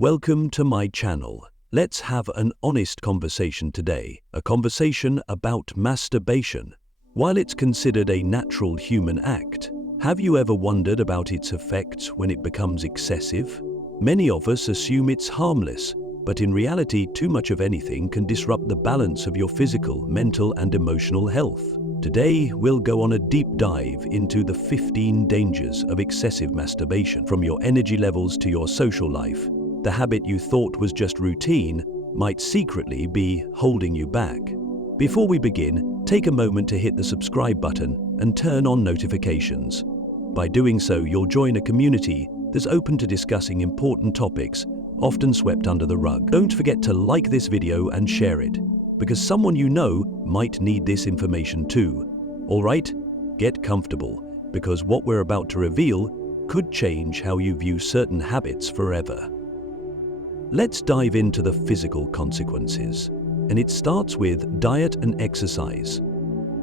Welcome to my channel. Let's have an honest conversation today, a conversation about masturbation. While it's considered a natural human act, have you ever wondered about its effects when it becomes excessive? Many of us assume it's harmless, but in reality, too much of anything can disrupt the balance of your physical, mental, and emotional health. Today, we'll go on a deep dive into the 15 dangers of excessive masturbation. From your energy levels to your social life, the habit you thought was just routine might secretly be holding you back. Before we begin, take a moment to hit the subscribe button and turn on notifications. By doing so, you'll join a community that's open to discussing important topics often swept under the rug. Don't forget to like this video and share it, because someone you know might need this information too. Alright, get comfortable, because what we're about to reveal could change how you view certain habits forever. Let's dive into the physical consequences, and it starts with diet and exercise.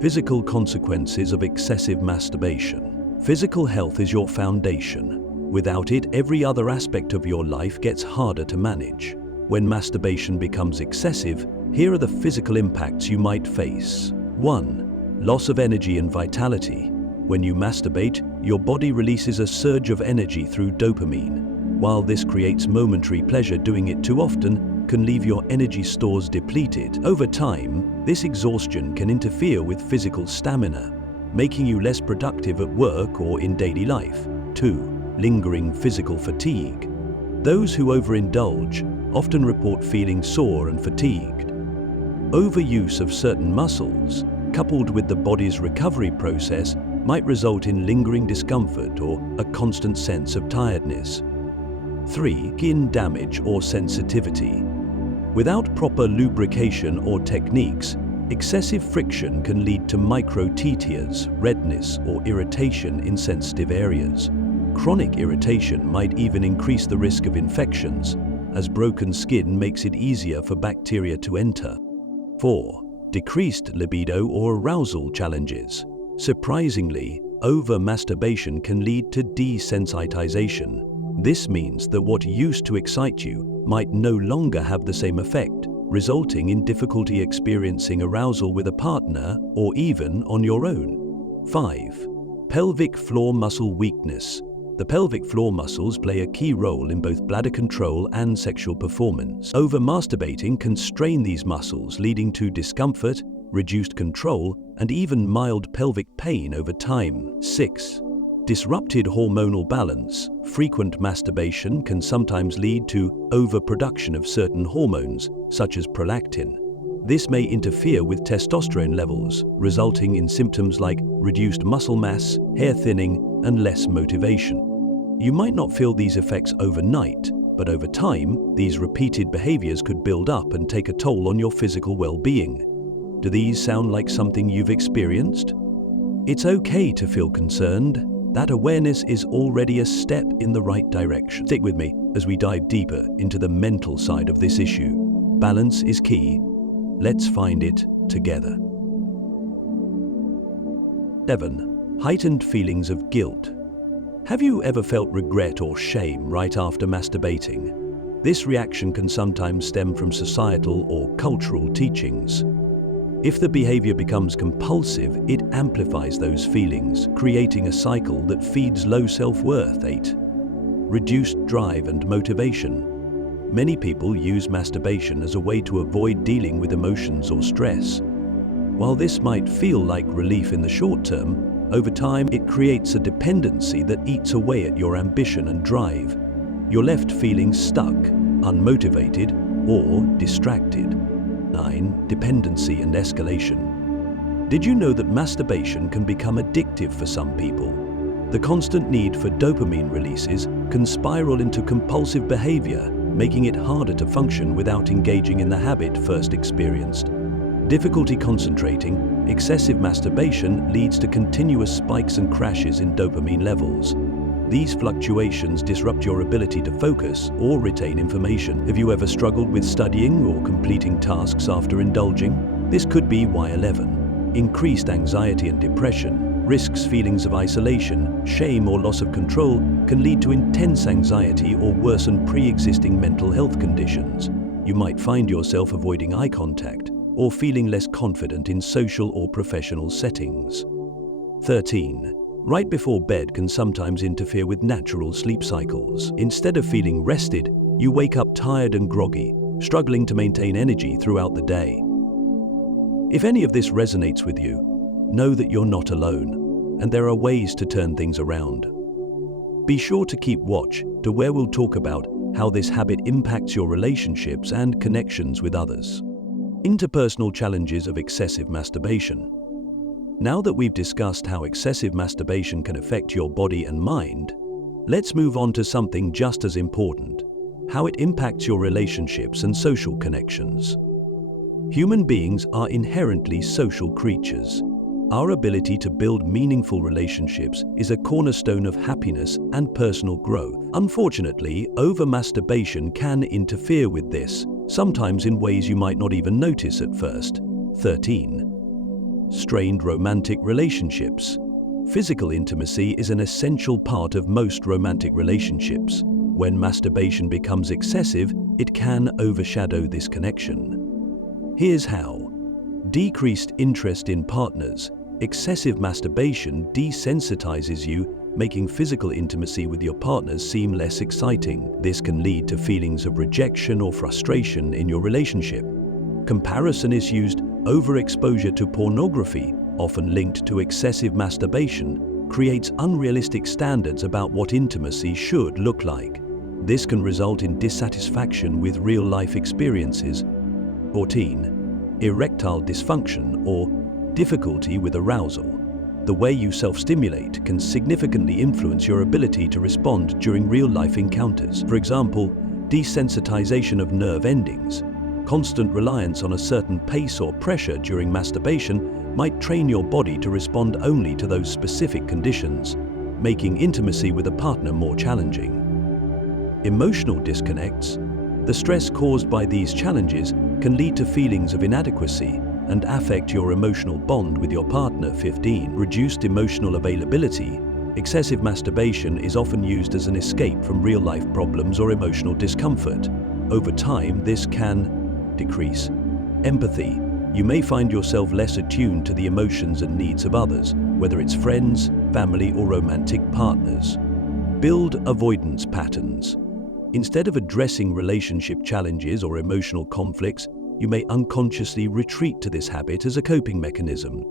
Physical consequences of excessive masturbation. Physical health is your foundation. Without it, every other aspect of your life gets harder to manage. When masturbation becomes excessive, here are the physical impacts you might face. 1. Loss of energy and vitality. When you masturbate, your body releases a surge of energy through dopamine. While this creates momentary pleasure, doing it too often can leave your energy stores depleted. Over time, this exhaustion can interfere with physical stamina, making you less productive at work or in daily life. 2. Lingering physical fatigue. Those who overindulge often report feeling sore and fatigued. Overuse of certain muscles, coupled with the body's recovery process, might result in lingering discomfort or a constant sense of tiredness. 3. Skin damage or sensitivity. Without proper lubrication or techniques, excessive friction can lead to micro-tears, redness, or irritation in sensitive areas. Chronic irritation might even increase the risk of infections, as broken skin makes it easier for bacteria to enter. 4. Decreased libido or arousal challenges. Surprisingly, over-masturbation can lead to desensitization. This means that what used to excite you might no longer have the same effect, resulting in difficulty experiencing arousal with a partner or even on your own. 5. Pelvic floor muscle weakness. The pelvic floor muscles play a key role in both bladder control and sexual performance. Over-masturbating can strain these muscles, leading to discomfort, reduced control, and even mild pelvic pain over time. 6. Disrupted hormonal balance. Frequent masturbation can sometimes lead to overproduction of certain hormones, such as prolactin. This may interfere with testosterone levels, resulting in symptoms like reduced muscle mass, hair thinning, and less motivation. You might not feel these effects overnight, but over time, these repeated behaviors could build up and take a toll on your physical well-being. Do these sound like something you've experienced? It's okay to feel concerned. That awareness is already a step in the right direction. Stick with me as we dive deeper into the mental side of this issue. Balance is key. Let's find it together. 7. Heightened feelings of guilt. Have you ever felt regret or shame right after masturbating? This reaction can sometimes stem from societal or cultural teachings. If the behavior becomes compulsive, it amplifies those feelings, creating a cycle that feeds low self-worth. 8. Reduced drive and motivation. Many people use masturbation as a way to avoid dealing with emotions or stress. While this might feel like relief in the short term, over time it creates a dependency that eats away at your ambition and drive. You're left feeling stuck, unmotivated, or distracted. 9. Dependency and escalation. Did you know that masturbation can become addictive for some people? The constant need for dopamine releases can spiral into compulsive behavior, making it harder to function without engaging in the habit first experienced. Difficulty concentrating. Excessive masturbation leads to continuous spikes and crashes in dopamine levels. These fluctuations disrupt your ability to focus or retain information. Have you ever struggled with studying or completing tasks after indulging? This could be why. 11. Increased anxiety and depression. Risks feelings of isolation, shame, or loss of control can lead to intense anxiety or worsen pre-existing mental health conditions. You might find yourself avoiding eye contact or feeling less confident in social or professional settings. 13. Right before bed can sometimes interfere with natural sleep cycles. Instead of feeling rested, you wake up tired and groggy, struggling to maintain energy throughout the day. If any of this resonates with you, know that you're not alone, and there are ways to turn things around. Be sure to keep watch to where we'll talk about how this habit impacts your relationships and connections with others. Interpersonal challenges of excessive masturbation. Now that we've discussed how excessive masturbation can affect your body and mind, let's move on to something just as important: how it impacts your relationships and social connections. Human beings are inherently social creatures. Our ability to build meaningful relationships is a cornerstone of happiness and personal growth. Unfortunately, over-masturbation can interfere with this, sometimes in ways you might not even notice at first. 13. Strained romantic relationships. Physical intimacy is an essential part of most romantic relationships. When masturbation becomes excessive, it can overshadow this connection. Here's how. Decreased interest in partners. Excessive masturbation desensitizes you, making physical intimacy with your partners seem less exciting. This can lead to feelings of rejection or frustration in your relationship. Comparison issues. Overexposure to pornography, often linked to excessive masturbation, creates unrealistic standards about what intimacy should look like. This can result in dissatisfaction with real-life experiences. 14. Erectile dysfunction or difficulty with arousal. The way you self-stimulate can significantly influence your ability to respond during real-life encounters. For example, desensitization of nerve endings. Constant reliance on a certain pace or pressure during masturbation might train your body to respond only to those specific conditions, making intimacy with a partner more challenging. Emotional disconnects. The stress caused by these challenges can lead to feelings of inadequacy and affect your emotional bond with your partner. 15. Reduced emotional availability. Excessive masturbation is often used as an escape from real-life problems or emotional discomfort. Over time, this can decrease empathy. You may find yourself less attuned to the emotions and needs of others, whether it's friends, family, or romantic partners. Build avoidance patterns. Instead of addressing relationship challenges or emotional conflicts, you may unconsciously retreat to this habit as a coping mechanism.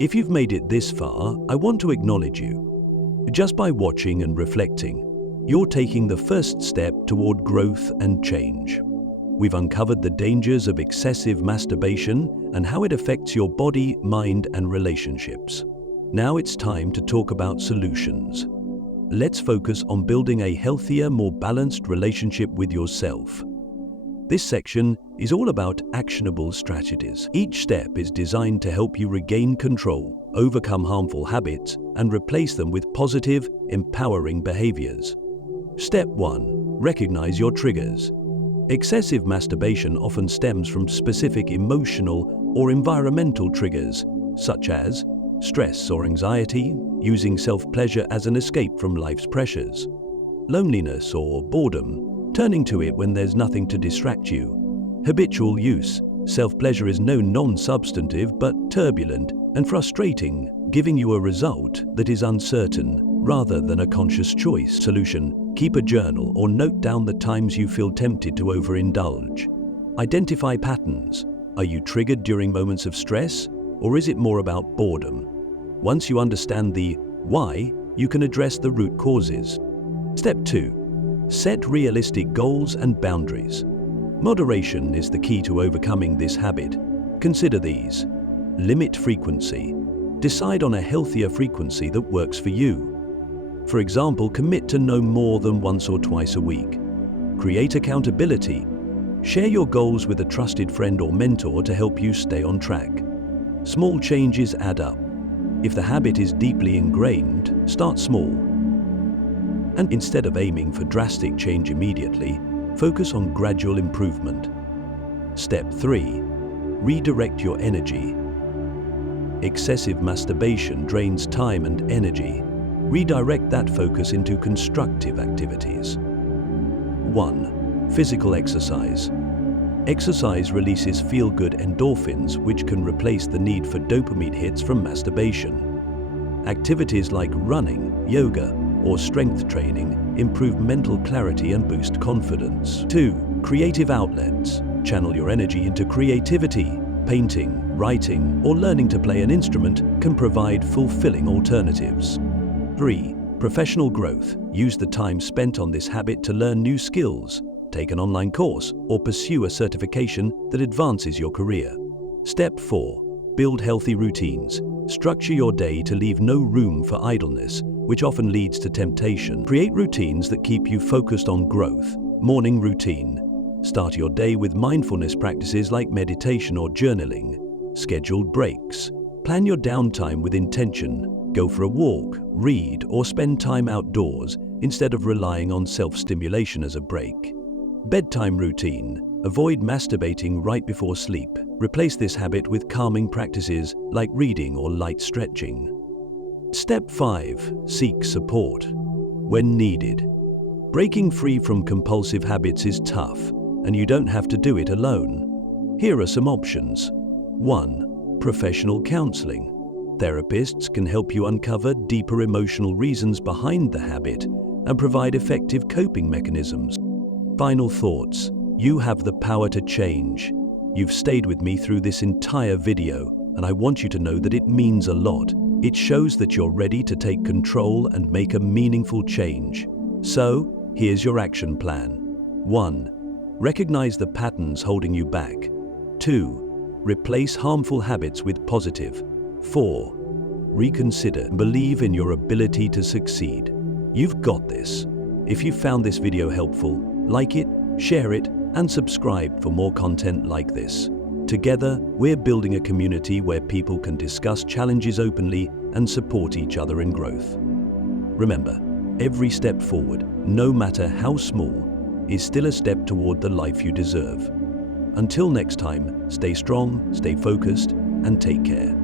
If you've made it this far, I want to acknowledge you. Just by watching and reflecting, you're taking the first step toward growth and change. We've uncovered the dangers of excessive masturbation and how it affects your body, mind, and relationships. Now it's time to talk about solutions. Let's focus on building a healthier, more balanced relationship with yourself. This section is all about actionable strategies. Each step is designed to help you regain control, overcome harmful habits, and replace them with positive, empowering behaviors. Step 1. Recognize your triggers. Excessive masturbation often stems from specific emotional or environmental triggers, such as stress or anxiety, using self-pleasure as an escape from life's pressures, loneliness or boredom, turning to it when there's nothing to distract you, habitual use. Self-pleasure is no non-substantive but turbulent and frustrating, giving you a result that is uncertain rather than a conscious choice. Solution: keep a journal or note down the times you feel tempted to overindulge. Identify patterns. Are you triggered during moments of stress, or is it more about boredom? Once you understand the why, you can address the root causes. Step 2. Set realistic goals and boundaries. Moderation is the key to overcoming this habit. Consider these. Limit frequency. Decide on a healthier frequency that works for you. For example, commit to no more than once or twice a week. Create accountability. Share your goals with a trusted friend or mentor to help you stay on track. Small changes add up. If the habit is deeply ingrained, start small. And instead of aiming for drastic change immediately, focus on gradual improvement. Step 3. Redirect your energy. Excessive masturbation drains time and energy. Redirect that focus into constructive activities. 1. Physical exercise. Exercise releases feel-good endorphins, which can replace the need for dopamine hits from masturbation. Activities like running, yoga, or strength training improve mental clarity and boost confidence. 2. Creative outlets. Channel your energy into creativity. Painting, writing, or learning to play an instrument can provide fulfilling alternatives. 3. Professional growth. Use the time spent on this habit to learn new skills, take an online course, or pursue a certification that advances your career. Step 4. Build healthy routines. Structure your day to leave no room for idleness, which often leads to temptation. Create routines that keep you focused on growth. Morning routine. Start your day with mindfulness practices like meditation or journaling. Scheduled breaks. Plan your downtime with intention. Go for a walk, read, or spend time outdoors instead of relying on self-stimulation as a break. Bedtime routine. Avoid masturbating right before sleep. Replace this habit with calming practices like reading or light stretching. Step 5. Seek support when needed. Breaking free from compulsive habits is tough, and you don't have to do it alone. Here are some options. 1. Professional counseling. Therapists can help you uncover deeper emotional reasons behind the habit and provide effective coping mechanisms. Final thoughts. You have the power to change. You've stayed with me through this entire video, and I want you to know that it means a lot. It shows that you're ready to take control and make a meaningful change. So, here's your action plan. 1. Recognize the patterns holding you back. 2. Replace harmful habits with positive. 4. Reconsider and believe in your ability to succeed. You've got this. If you found this video helpful, like it, share it, and subscribe for more content like this. Together, we're building a community where people can discuss challenges openly and support each other in growth. Remember, every step forward, no matter how small, is still a step toward the life you deserve. Until next time, stay strong, stay focused, and take care.